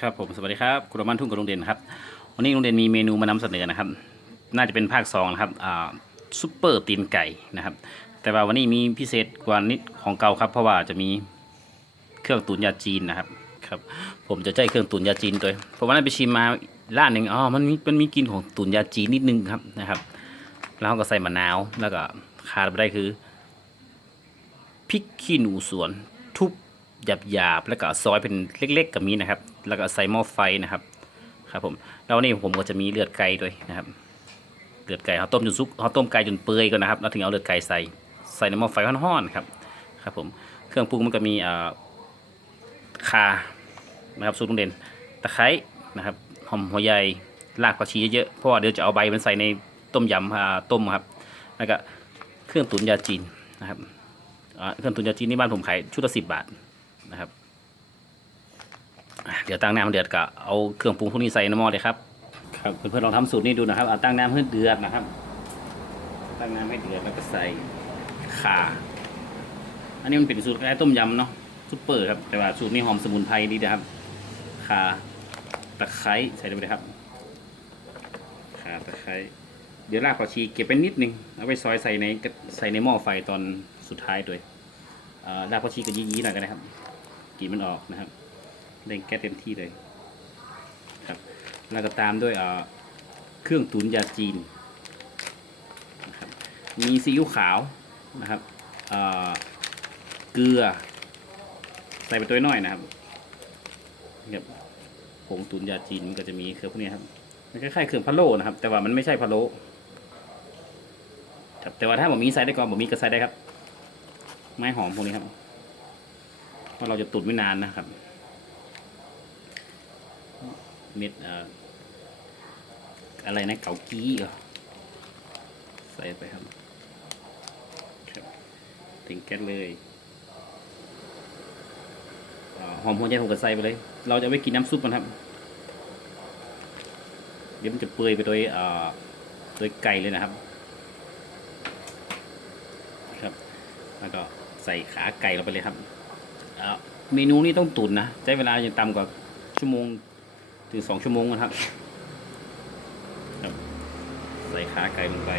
ครับผมสวัสดีครับคุณรมันทุ่งกับลุงเด่นครับวันนี้ลุงเด่นมีเมนูมานำเสนอนะครับ น่าจะเป็นภาคสองนะครับอ่าซุปเปอร์ตีนไก่นะครับ แต่ว่าวันนี้มีพิเศษกว่านิดของเก่าครับ เพราะว่าจะมีเครื่องตุ๋นยาจีนนะครับครับผมจะใช้เครื่องตุ๋นยาจีนตัวเพราะว่านั้นไปชิมมาร้านหนึ่งอ๋อมันมีมันมีกลิ่นของตุ๋นยาจีนนิดนึงครับนะครับแล้วก็ใส่มะนาวแล้วก็ขาดไปได้คือพริกขี้หนูสวนทุบหยาบๆแล้วก็ซอยเป็นเล็ก ๆกับมีนะครับ แล้วก็ใส่หม้อไฟนะครับครับผมแล้วนี่ผมก็จะมีเลือดไก่ด้วยนะครับ เลือดไก่เขาต้มจนสุกเขาต้มไก่จนเปื่อยก่อนนะครับแล้วถึงเอาเลือดไก่ใส่ใส่ในหม้อไฟร้อนๆครับครับผมเครื่องปรุงมันก็มีอ่าข่านะครับสูตรลุงเด่นตะไคร้นะครับหอมหัวใหญ่รากผักชีเยอะๆเพราะว่าเดี๋ยวจะเอาใบมันใส่ในต้มยำอ่าต้มครับแล้วก็เครื่องตุ๋นยาจีนนะครับอ่าเครื่องตุ๋นยาจีนนี่บ้านผมขายชุดละสิบบาทนะครับ เดี๋ยวตั้งน้ำเดือดก็เอาเครื่องปรุงพวกนี้ใส่ในหม้อเลยครับครับเพื่อนๆลองทำสูตรนี้ดูนะครับเอาตั้งน้ำให้เดือดนะครับ ตั้งน้ำให้เดือดแล้วก็ใส่ข่าอันนี้มันเป็นสูตรคล้ายๆต้มยำเนาะซุปเปอร์ครับแต่ว่าสูตรนี้หอมสมุนไพรดีนะครับข่าตะไคร้ใส่ลงไปเลยครับข่าตะไคร้เดี๋ยวรากผักชีเก็บไปนิดนึงเอาไปซอยใส่ในใส่ในหม้อไฟตอนสุดท้ายด้วยเอ่อรากผักชีก็ยี้ๆหน่อยก็ได้ครับกลิ่นมันออกนะครับ เร่งแก๊สเต็มที่เลยครับแล้วก็ตามด้วยเเครื่องตุ๋นยาจีนนะครับมีซีอิ๊วขาวนะครับเเกลือ ใส่ไปตัวน้อยนะครับเนี่ยผงตุ๋นยาจีนมันก็จะมีเครื่องพวกนี้ครับมันคล้ายๆเครื่องพะโล้นะครับ แต่ว่ามันไม่ใช่พะโล้ครับแต่ว่าถ้าผมมีใส่ได้ก่อนผมมีก็ใส่ได้ครับ ไม้หอมพวกนี้ครับเพราะเราจะตุ๋นไม่นานนะครับ เม็ดอะไรนะเกากี้เหรอใส่ไปครับครับถึงแก๊สเลยหอมหัวใจผมก็ใส่ไปเลย เราจะเอาไว้กินน้ำซุปมันครับ เดี๋ยวมันจะเปื่อยไปโดยโดยไก่เลยนะครับ ครับ แล้วก็ใส่ขาไก่ลงไปเลยครับเอ่อเมนูนี้ต้องตุ๋นนะ ใช้เวลาอย่างต่ำกว่าชั่วโมง ถึงสองชั่วโมงนะครับ ใส่ขาไก่ลงไป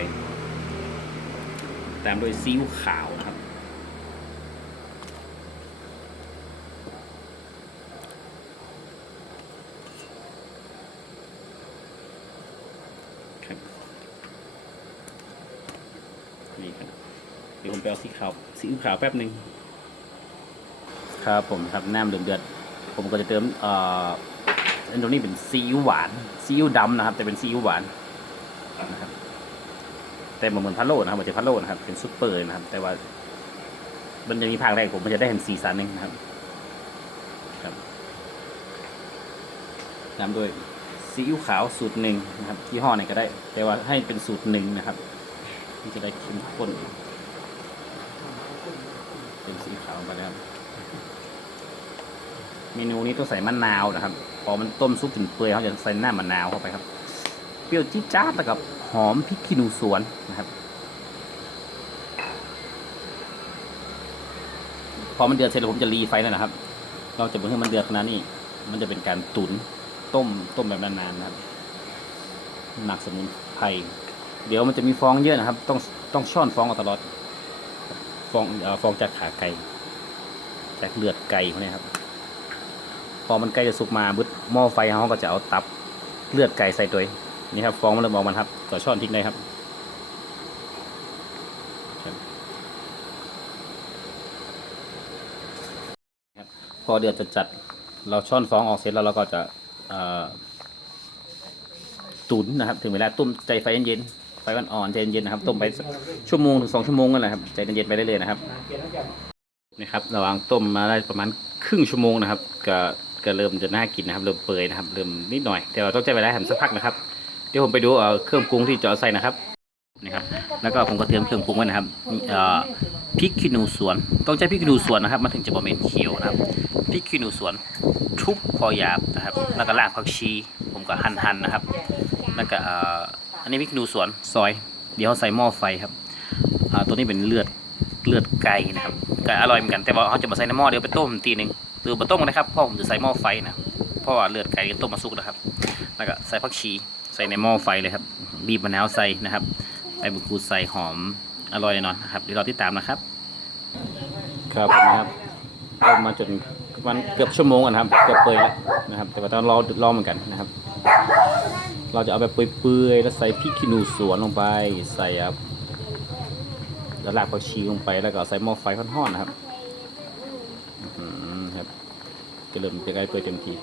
ตามด้วยซีอิ๊วขาวนะครับ นี่ครับ เดี๋ยวผมไปเอาสีขาวสีอิ๊วขาวแป๊บหนึ่งครับผมครับน้ำเดือดเดือดๆผมก็จะเติมเอ่อ อันตรงนี้เป็นซีอิ๊วหวานซีอิ๊วดำนะครับ แต่เป็นซีอิ๊วหวานนะครับแต่เหมือนเหมือนพะโล้นะครับเหมือนจะพะโล้นะครับ เป็นซุปเปอร์นะครับ แต่ว่า มันจะมีภาคแรกผมมันจะได้เห็นสีสันหนึ่งนะครับ ครับตามด้วยซีอิ๊วขาวสูตรหนึ่งนะครับยี่ห้อไหนก็ได้ แต่ว่าให้เป็นสูตรหนึ่งนะครับที่จะได้เข้มข้นเป็นสีขาวไปแล้วครับเมนูนี้ต้องใส่มะนาวนะครับ อมันต้มซุปถึงเปื่อยเขาจะใส่หน้ามะนาวเข้าไปครับ เปรี้ยวจี๊ดจ๊าดแล้วกับหอมพริกขี้หนูสวนนะครับ พอมันเดือดเสร็จผมจะรีไฟแล้วนะครับ เราจะเพิ่ให้มันเดือดขนาดนี้ มันจะเป็นการตุ๋นต้มต้มแบบนานๆนะครับ หนักสมุนไพร เดี๋ยวมันจะมีฟองเยอะนะครับ ต้องต้องช้อนฟองออกตลอด ฟองฟองจากขาไก่จากเลือดไก่พวกนี้ครับ อมันใกล้จะสุกมาบึดหม้อไฟเขาก็จะเอาตับเลือดไก่ใส่ตัวนี่ครับฟองมันเริ่มออกมันครับก็ช้อนทิ้งได้ครับพอเดือดจะจัดเราช้อนฟองออกเสร็จแล้วเราก็จะตุ๋นนะครับ ถึงเวลาต้มใจไฟเย็นๆไฟอ่อนๆใจเย็นๆนะครับต้มไปชั่วโมงถึงสองชั่วโมงนั่นแหละครับใจเย็นๆไปเรื่อยนะครับนี่ครับ ระหว่างต้มมาได้ประมาณครึ่งชั่วโมงนะครับก็ ก็เริ่มจะน่ากินนะครับ เริ่มเปื่อยนะครับ เริ่มนิดหน่อยแต่เราต้องใช้เวลาทำสักพักนะครับ เดี๋ยวผมไปดูเครื่องปรุงที่จะใส่นะครับนี่ครับ แล้วก็ผมก็เตรียมเครื่องปรุงไว้นะครับพริกขี้หนูสวน ต้องใช้พริกขี้หนูสวนนะครับมันถึงจะบะเม็นเขียวนะครับพริกขี้หนูสวนทุบพอหยาบนะครับ แล้วก็รากผักชี ผมก็หั่นๆนะครับ แล้วก็อันนี้พริกขี้หนูสวนซอย เดี๋ยวใส่หม้อไฟครับตัวนี้เป็นเลือดเลือดไก่นะครับก็อร่อยเหมือนกันแต่ว่าเขาจะมาใส่ในหม้อเดี๋ยวไปต้มทีหนึง หรือมาต้มก็ได้ครับพราะผมจะใส่หม้อไฟนะเพราะว่าเลือดไก่ต้มมาสุกนะครับ แล้วก็ใส่ผักชีใส่ในหม้อไฟเลยครับ บีบมะนาวใส่นะครับใบบุกูใส่หอมอร่อยแน่นอนนะครับเดี๋ยวเราติดตามนะครับ ครับนะครับต้มมาจนมันเกือบชั่วโมงอะนะครับเกือบเปื่อยแล้วนะครับ แต่ว่าต้องรอรอเหมือนกันนะครับ เราจะเอาแบบเปื่อยๆแล้วใส่พริกขี้หนูสวนลงไปใส่ครับแล้วรากผักชีลงไปแล้วก็ใส่หม้อไฟค่อนๆนะครับอื้อหือครับ จะเริ่มจะใกล้เปื่อยเต็มที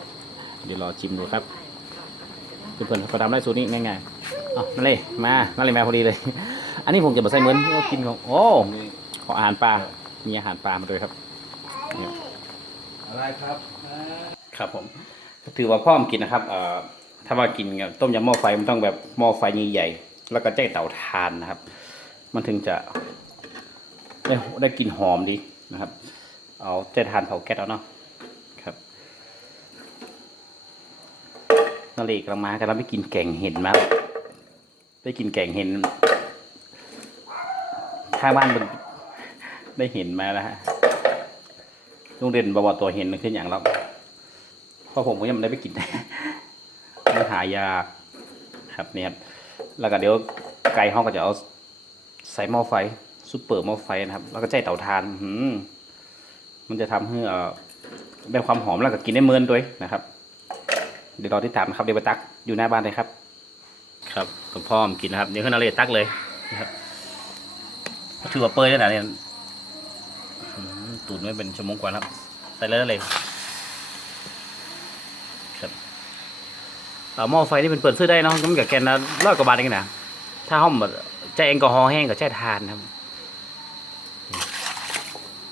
เดี๋ยวรอชิมดูครับ เพื่อนๆประดามได้สูตรนี้ง่ายๆอ๋อนั่นเลยมา นั่นเลยมาพอดีเลย อันนี้ผมจะมาใส่เหมือนกินของ โอ้ขออาหารปลา มีอาหารปลามาด้วยครับ อะไรครับ ครับผม ถือว่าพ่อมกินนะครับ เอ่อ ถ้าว่ากินกับต้มยำหม้อไฟมันต้องแบบหม้อไฟใหญ่ๆ แล้วก็ใช้เตาถ่านนะครับ มันถึงจะได้ได้กลิ่นหอมดีนะครับ เอาใช้ถ่านเผาแก๊สเอาเนาะครับ นาเลกลังมากันแล้วไปกินแกงเห็นมาได้กินแกงเห็นข้างบ้านมันได้เห็นมาแล้วฮะลุงเด่นบวตัวเห็นมันขึ้นอย่างแล้วเพราะผมก็ยังไม่ได้ไปกินมันหายากครับเนี่ยครับแล้วก็เดี๋ยวไก่ห้องก็จะเอาใส่หม้อไฟซุปเปอร์หม้อไฟนะครับ แล้วก็ใช้เตาถ่านมันจะทำให้เอ่อได้ความหอมแล้วก็กินได้เมินด้วยนะครับ เดี๋ยวรอที่ตามนะครับเดี๋ยวไปตักอยู่หน้าบ้านเลยครับ ครับคุณพ่อมกินนะครับ เดี๋ยวขึ้นเอาเลยตักเลยนะครับถือว่าเปื่อยแล้วนะเนี่ยอืมตูดไม่เป็นชั่วโมงกว่าแล้วครับใส่เลยได้เลยครับเอาหม้อไฟนี่เป็นเปิดซื้อได้เนาะก็มันกับแกนละร้อยกว่าบาทเองนะถ้าห้องแบบใจแอลกอฮอล์แห้งกับใจทานครับ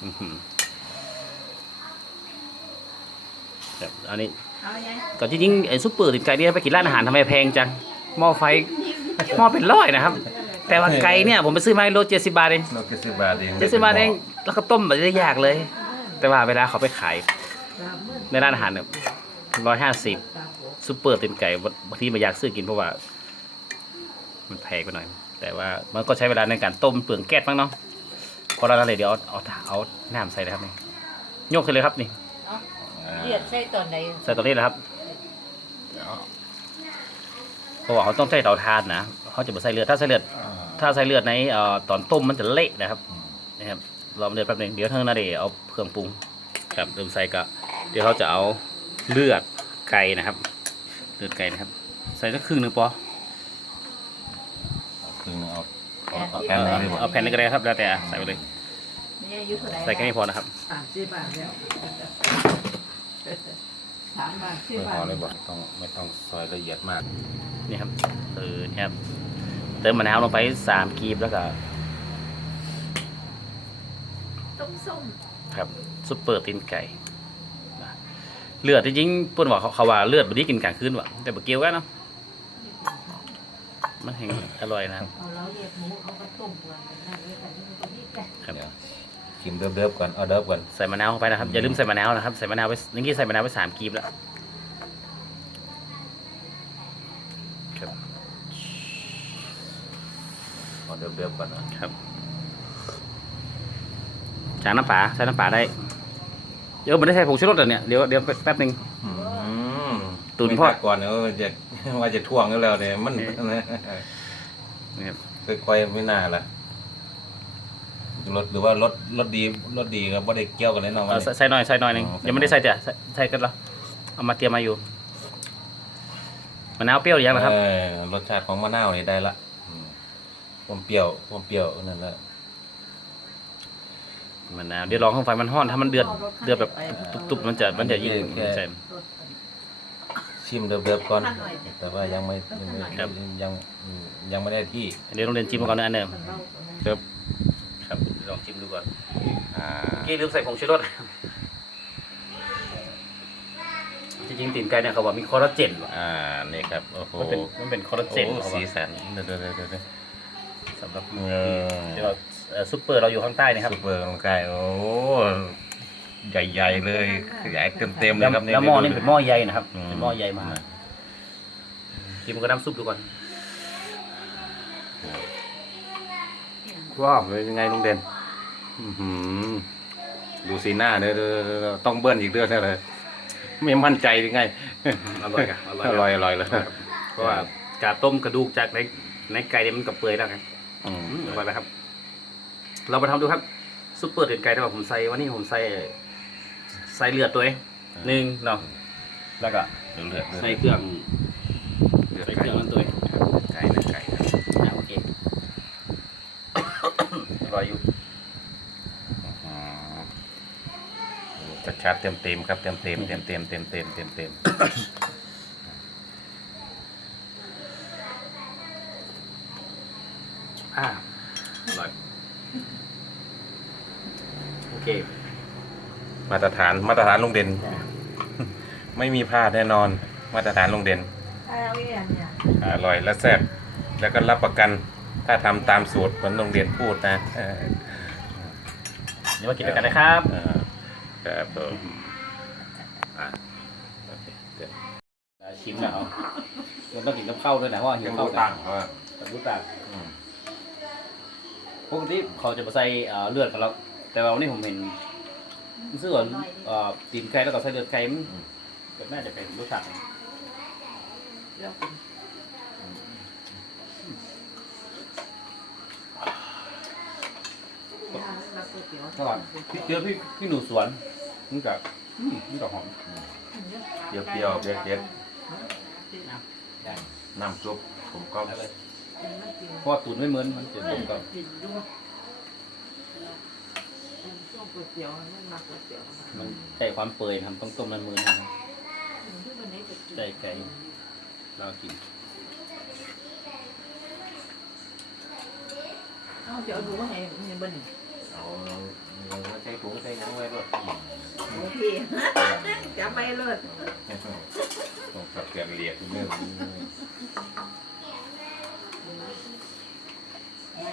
อื้อหือครับอันนี้ เอาไงก็จริงๆไอ้ซุปเปอร์ติดไก่เนี่ยไปกินร้านอาหารทำไมแพงจังหม้อไฟหม้อเป็นร้อยนะครับ แต่ว่าไก่เนี่ยผมไปซื้อมาให้โลเจ็ดสิบบาทเองเราเจ็ดสิบบาทเองเจ็ดสิบบาทเองแล้วก็ต้มแบบได้ยากเลย แต่ว่าเวลาเขาไปขายในร้านอาหารเนี่ยร้อยห้าสิบซูเปอร์ตีนไก่บางทีไม่อยากซื้อกินเพราะว่า มันแพงไปหน่อย แต่ว่ามันก็ใช้เวลาในการต้มเปลืองแก๊สบ้างเนาะพอเราเลยเดี๋ยวเอาเอาเอาน้ำใส่นะครับนี่โยกขึ้นเลยครับนี่ เลือดใส่ตอนไหนใส่ตัวนี้นะครับเพราะว่าเขาต้องใช้เตาถ่านนะเขาจะไม่ใส่เลือดถ้าใส่เลือดอ่าถ้าใส่เลือดในเอ่อตอนต้มมันจะเละนะครับนะครับรอเดือดแป๊บหนึงเดี๋ยวเท่านั้นเองเอาเครื่องปรุงครับเริ่มใส่ก็เดี๋ยวเราจะเอาเลือดไก่นะครับ เลือดไก่นะครับ ใส่สักครึ่งหนึ่งปอคือเอาเอาเอาแผ่แผ่นนอะไรไหนบอกเอาแผ่นนี้ก็ได้ครับแล้วแต่ใส่ไปเลยนี่อายุเท่าไหร่ใส่แค่นี้พอนะครับสามสิบบาทแล้วสามบาทสิบไม่บาพทอเลยบอกต้องไม่ต้องซอยละเอียดมาก นี่ครับเออนี่ครับ เติมมะนาวลงไปสามกีบแล้วก็ ต้มส้มครับซุปเปอร์ตีนไก่นะเลือดจริงๆเพื่อนบอกเขาเขาว่าเลือดบดีกินกลางคืนว่ะแต่บเกี่ยวกันเนาะมันแห้งอร่อยนะครับ เอาแล้วเรียกหมูเขาก็ต้มก่อนนั่นเลยแต่นี่มันก็นี่แกครับ เดี๋ยว ชิมเดิบๆก่อนเอาเดิบก่อน ใส่มะนาวเข้าไปนะครับ อย่าลืมใส่มะนาวนะครับ ใส่มะนาวไปเมื่อกี้ใส่มะนาวไปสามกีบแล้วครับเอาเดิบๆก่อนนะครับจากน้ำปลาใส่น้ำปลาได้ เดี๋ยวมันได้ใส่ผงชูรสเหรอเนี่ย เดี๋ยวเดี๋ยวแป๊บหนึ่งอืมตุ๋นไม่ทอดทักก่อนเออจะว่าจะท่วงก็แล้วเนี่ยมันนี่ครับค่อยๆไม่น่าละ รถหรือว่ารถรถดีรถดีก็บ่ได้เกี่ยวกันเลยเนาะเอาใส่ใส่หน่อยใส่หน่อยหนึงอ๋อใส่ยังไม่ได้ใส่เดี๋ยวใส่ใส่กันแล้วเอามาเตรียมมาอยู่มะนาวเปรี้ยวหรือยังนะครับ เออรสชาติของมะนาวนี่ได้ละอืมความเปรี้ยวความเปรี้ยวนั่นแหละ มะนาวเดี๋ยวลองข้างไฟมันห้อนถ้ามันเดือดเดือดแบบตุบๆมันจะมันจะยิ่งใช่ ชิมเดิบๆก่อน แต่ว่ายังไม่ยังไม่ครับ ยังยังไม่ได้ที่เดี๋ยวโรงเรียนชิมมาก่อนนะอันเดิม ครับครับ ลองชิมดูก่อนอ่าเมื่อกี้ลืมใส่ผงชูรสจริงๆตีนไก่เนี่ยเขาบอกมีคอลลาเจนว่ะอ่านี่ครับโอ้โหมันเป็นมันเป็นคอลลาเจนโอ้เขาสีว่าสันเดี๋ยวเดี๋ยวเดี๋ยวเดี๋ยวสำหรับเออเดี๋ยวเราเอ่อซุปเปอร์เราอยู่ข้างใต้นะครับซุปเปอร์ลงกายโอ้ใหญ่ๆเลยใหญ่เต็มๆเลยครับแล้วหม้อนี่เป็นหม้อใหญ่นะครับอืเป็นหม้อใหญ่มากกินกับน้ำซุปดูก่อนว้าวเป็นยังไงลุงเด่นอื้อหือ ดูสีหน้าเด้อเด้อเด้อเด้อต้องเบิ้ลอีกเด้อแน่เลยไม่มั่นใจยังไง อร่อยครับอร่อยอร่อยอร่อยเลยเพราะว่าการต้มกระดูกจากในในไก่เนี่ยมันกับเปื่อยแล้วครับอืมอืมอร่อยแล้วครับ เราไปทำดูครับซุปเปอร์เด็ดไก่ที่ว่าผมใส่วันนี้ผมใส่ใส่เลือดตัวเองหนึ่งเนาะแล้วก็เลือดเลือดใส่เครื่องเลือดใส่เคไก่รื่องมันตัวเอง ไก่เลือดไก่ครับ อะโอเค อร่อยอยู่ อืม ชัดๆเต็มเต็มๆครับเต็มเต็มเต็มเต็มเต็มเต็มเต็มเต็มอ่าอร่อยโอเค มาตรฐานมาตรฐานโรงเด่น ไม่มีพลาดแน่นอน มาตรฐานโรงเด่นเอาเองเนี่ยอร่อยและแซ่บแล้วก็รับประกันถ้าทำตามสูตรเหมือนโรงเรียนพูดนะเออเดี๋ยวมากินด้วยกันนะครับเออ ครับผมอะโอเคเดี๋ยวชิมหน่อยเอามันต้องกินกับข้าวด้วยนะเพราะว่าหิวยังข้าวรู้นะตั้งเพราะว่าแต่รู้ต่างอืมปกติเขาจะมาใส่เอ่อเลือดกันแล้วแต่ว่าวันนี้ผมเห็นรู้สึกว่าเอ่อตีนไก่แล้วก็ใส่เลือดไก่มันก็น่าจะเป็นรสชาติเลือกเป็นมาก๋วยเตี๋ยวอร่อยพี่เจอพี่พี่หนูสวน มันกับอืมมันกับหอมเปรี้ยวเปรี้ยวๆเผ็ดเผ็ดได้ๆน้ำซุปผมก็ได้เลยเพราะว่าตุ๋นไม่เหมือนมันจะต้มกับกินด้วยช่วงก๋วยเตี๋ยวมันมาก๋วยเตี๋ยวมันใช้ความเปื่อยทำต้องต้มมันมือนะครับใช้ไก่เรากินเอาเดี๋ยวดูว่าไงมันเป็นเอา เอาใช้ถุงใช้หยังไว้ด้วยโอเคจะไม่เลิศต้องสับเกลียนเลียกเรื่อง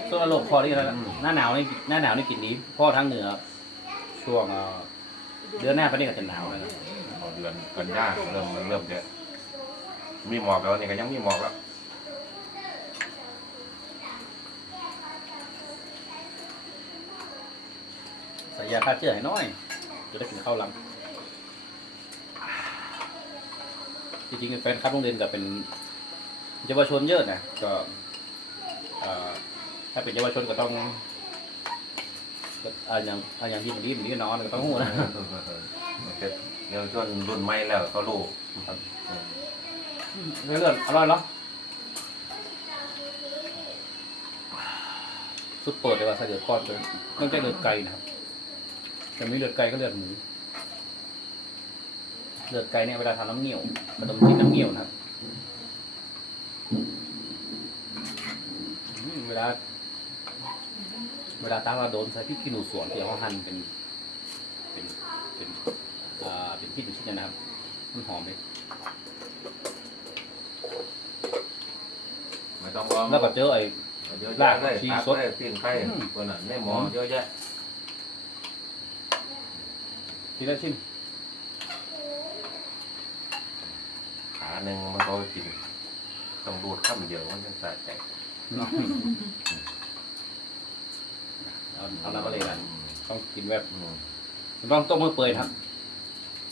ส่วนอารมพอที่แล้วหน้าหนาวนี่หน้าหนาวนี่กินนี้พราะทั้งเหนือช่วงเดือนหน้าไปนี่ก็จะหนาวแล้วนะเดือนกันยาเริ่มเริ่มจะมีหมอกแล้วนี่ก็ยังมีหมอกแล้ว ส่ยาฆ่าเชื้อให้น้อย จะได้กินข้าวหลังจริงๆแฟนคลับโรงเรียนก็เป็นเยาวชนเยอะนะก็เอ่อถ้าเป็นเยาวชนก็ต้องก็อ่าอย่างอ่าอย่างที่มันดีมันดีนอนก็ต้องหูนะเดี๋ยวช่วงรุ่นใหม่แล้วก็รู้ครับเรื่อยๆอร่อยเหรอซุปเปอร์เลยว่าใส่เลือดก้อนเลยไม่ใช่เลือดไก่นะครับ แต่ไม่เลือดไก่ก็เลือดหมู เลือดไก่เนี่ยเวลาทำน้ำเงี้ยวมันต้องกินน้ำเงี้ยวนะครับอืมเวลา เวลาตั้งเราโดนใส่พริกขี้หนูสวนที่เขาหั่นเป็น เป็น เป็น อ่า เป็นที่เป็นชิ้นนะครับ มันหอมเลยไม่ต้องรอแล้วก็เจอไอ้ เยอะลาแยะกเลยชีตักสดเลยตีนไก่คนน่ะในหมอเยอะแยะ ทีละชิ้นขาหนึ่งมันก็กินต้องดูดข้ามเดียวมันจะสะใจเนาะเอาเอาน้ำมาเลยนะต้องกินแบบอืมต้องต้มให้เปื่อยครับ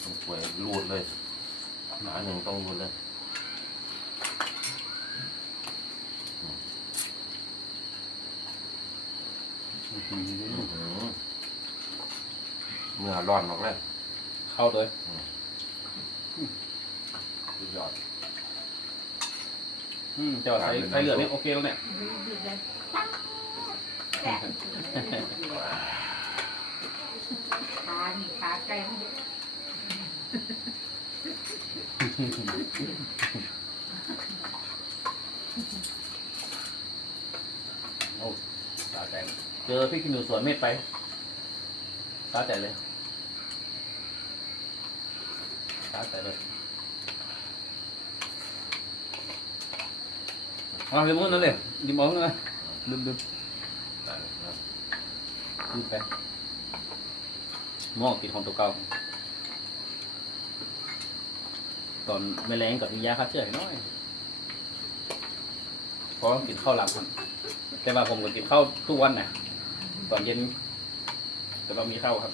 ต้องป่วยรูดเลยขาหนึ่งต้องรูดเลยอื้อหืออื้อหือ เมื่อร้อนมากเลยเข้าเลยอืมสุดยอดอืมจะว่าใส่ใส่เหลือเนี่ยโอเคแล้วเนี่ยขานี่ขาไก่มันโอ้สาใจเจอพี่กินหนูสวนเม็ดไปสาใจเลยสาใจเลย เอาเดี๋ยวมึงนั่นเลยดิมองนะลืมลืมตายแล้วลืมไปหม้อกินของตัวเก่าตอนไม่แรงกับมียาฆ่าเชื้อให้น้อยเพราะกินข้าวหลังครับแต่ว่าผมก็กินข้าวทุกวันนะตอนเย็น แต่ว่ามีข้าวครับ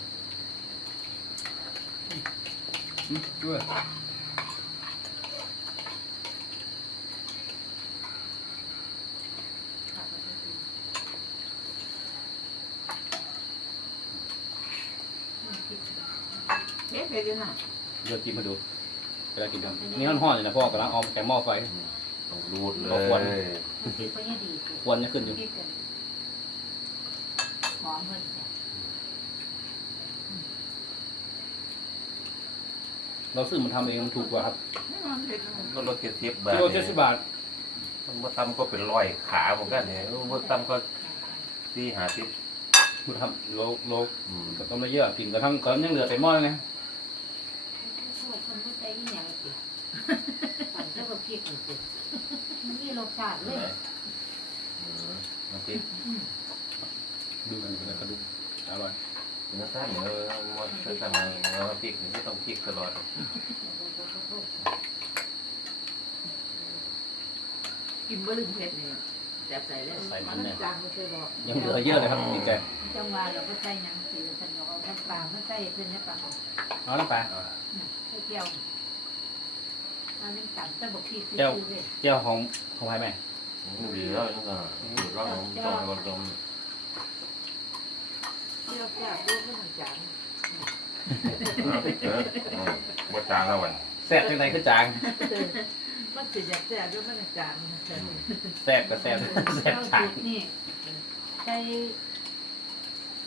ด้วย ฮ็ดอยู่น่ะเดี๋ยวกินมาดูเวลากินครับนี่มันห่อนเลยนะพ่อกำลังเอาแกงหม้อไฟ ต้องรูดเลเราควรยก็ยังดีควนยังขึ้นอยู่คิดกันหอมเพิ่นเนี่ยเราซื้อมันทำเองมันถูกกว่าครับก็รถเจ็ดสิบบาทกิโลเจ็ดสิบบาทมันมาทำก็เป็นร้อยขาเหมือนกันเนี่ยมาทำก็สี่ห้าสิบมันทำโลโลอืมก็ต้มละเยอะกินกระทั่งก็ยังเหลือแต่หม้อเลยนะ พวกคนบ่ใจอีหยังสิปั่นเจ้า ก็พริกนี่สิมันมีรสชาติเลยอืมน้ำพริกดูกันเป็นกระดูกอร่อยเนื้อสั้นเออมันจะทำน้ำพริกนี่ไม่ต้องพริกตลอดกินบะลึงเผ็ดเนี่ยจับใส่แล้วใส่มันเนี่ยจางบ่เคยบอกยังเหลือเยอะเลยครับกินแกจังหวะเราก็ใส่หยังสิฉันบอกเอาน้ำปลามาใส่เพิ่นน้ำปลาเอาน้ำปลาน่ะใส่แก้ว อันนี้ตัดแต่บ่พริกแก้วซื่อๆเลยเจียวของของใครแม่ดีแล้วยังไงดีแล้วผมต้องลองดมเจียวแก้วดูมันจางเออวัดจางแล้ววันแซ่บจังไดคือจางมันสิอยากแซ่บด้วยมันจางแซ่บก็แซ่บแซ่บจางนี่ใส่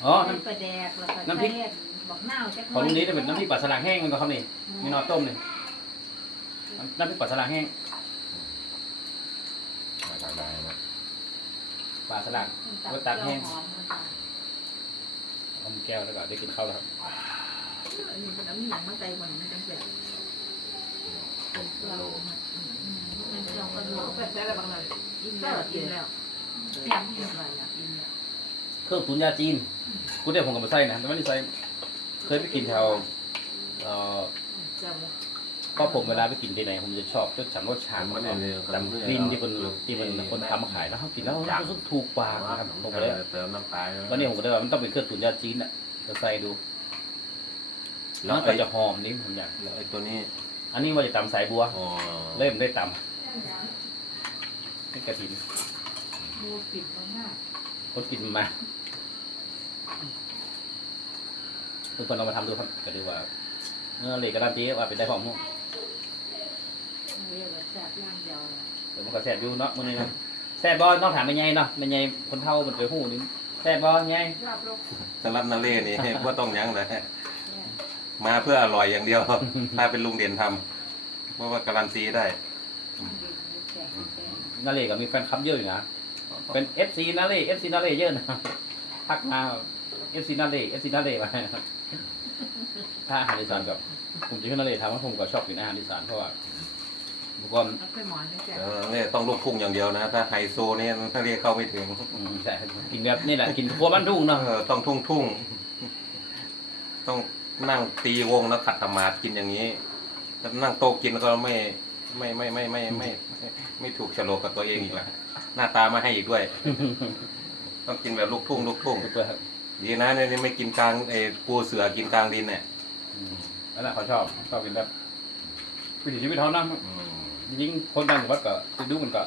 อ๋อใส่น้ำปลาแดกแล้วก็น้ำพริกใส่บอกนาวจักหของลุงนี้จะเป็นน้ำพริกปลาสลักแห้งมันก็ครับนี่มีนอต้มนี่ น้ำพริกปลาสลักแห้งมาจากไหนนะปลาสลักมันตัดแห้งหอมมันตาเอาแก้วแล้วก็ได้กินข้าวแล้วครับอันนี้เป็นน้ำหนังมาใส่มันมันจังแสบต้มกะโหลกมันจะกระดูเอากไปใส่อะไรบ้างเลยอิ่มแล้วอิ่มแล้วเรียบร้อยแล้วอิ่มแล้วเครื่องตุ๋นยาจีนกูเดี๋ยวผมก็มาใส่นะแต่ไม่ได้ใส่เคยไปกินแถวเอ่อจะ ก็ผมเวลาไปกินที่ไหนผมจะชอบรสชาติรสชาติมันจำกลิ่นที่คนที่มันคนทำมาขายแล้วเขากินแล้วรู้สึกถูกปากนะครับผมก็เลยเติมน้ำปลาวันนี้ผมก็เลยว่ามันต้องเป็นเครื่องตุ๋นยาจีนอะจะใส่ดูแล้มัวนก็ไอ้จะหอมนี่ผมอยากแล้วไอ้ตัวนี้ อันนี้ว่าจะตำสายบัวอ๋อเริ่มได้ตำนี่กระถิ่นดูปิดมันหน้าคนกินมาทุกคนลองมาทำดูครับก็ดูว่าเนื้อเหล็กกระดานจีว่าเป็นได้หอมมั้ง เรียกว่าแซ่บย่างเดียวเลยเดี๋ยวมันก็แซ่บอยู่เนาะมื้อนี้เนาะแซ่บบอนอกถามเป็นไงเนาะเป็นไงคนเฒ่ามันไปหู้นี่แซ่บบอไงรอบโลกสลัดนาเล่นี่ ว่าต้องยั้งเลยมาเพื่ออร่อยอย่างเดียว ถ้าเป็นลุงเด่นทำเพราะว่าการันตีได้นาเล่ก็มีแฟนคลับเยอะอยู่นะ เป็น FC นาเล่ FC นาเล่เยอะนะทักมา FC นาเล่ FC นาเล่มาถ้าอาหารอีสานกับผมจะให้นาเล่ทำเพราะผมก็ชอบกินอาหารอีสานเพราะว่า บุกอนเอาไปหมอนจังแสบเออเนี่ยต้องลูกพุ่งอย่างเดียวนะ ถ้าไฮโซเนี่ยถ้าเรียกเข้าไม่ถึงอืมใช่กินแบบนี่แหละกินครัวบ้านทุ่งเนาะเออต้องทุ่งทุ่งต้องนั่งตีวงแล้วขัดธรรมาดกินอย่างนี้ถ้านั่งโต๊ะกินก็ไม่ไม่ไม่ไม่ไม่ไม่ไม่ไม่ถูกฉลกกับตัวเองอีกละหน้าตามาให้อีกด้วย ต้องกินแบบลูกทุ่งลูกทุ่งเพื่อครับดีนะเนี่ยไม่กินกลางไอ้ปูเสือกินกลางดินเนี่ย อืมนั่นแหละเขาชอบชอบกินแบบวิถีชีวิตเขานะอืม ยิ่งคนต่างจังหวัดก็จะดูมันก็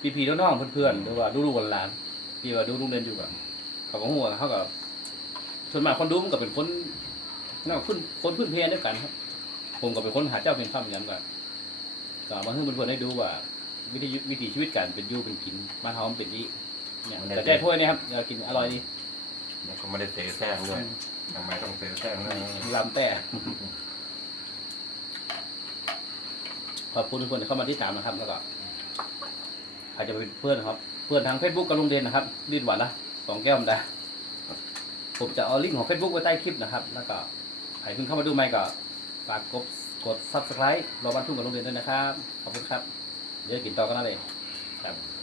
พี่พี่น้องๆเพื่อนๆหรือว่าดูๆกันหลานพี่ว่าดูลุงเรียนอยู่กับเขาก็หัวเขาก็ส่วนมากคนดูมันก็เป็นคนนั่นคนคนพื้นเพด้วยกันครับ ผมก็เป็นคนหาเจ้าเป็นข้ามอย่างกันก็เอามาให้เพื่อนๆได้ดูว่า วิธีวิถีชีวิตการเป็นอยู่เป็นกินบ้านเฮามันเป็นนี้เนี่ยแต่ใจถ้วยนี่ครับเออกินอร่อยดีแล้วก็ไม่ได้เสแสร้งด้วยทำไมต้องเสแสร้งด้วยลำแต่ ขอบคุณทุกคนที่เข้ามาที่ตามนะครับ แล้วก็ใครจะเป็นเพื่อนครับ เพื่อนทางเฟซบุ๊กกับลุงเด่นนะครับรีดหวานนะสองแก้วมนดาผมจะเอาลิงก์ของ Facebook ไว้ใต้คลิปนะครับ แล้วก็ใครเพิ่งเข้ามาดูใหม่ก็ฝากกดกด Subscribe รอบันทุ่งกับลุงเด่นด้วยนะครับ ขอบคุณครับ เดี๋ยวกินต่อกันเลยครับ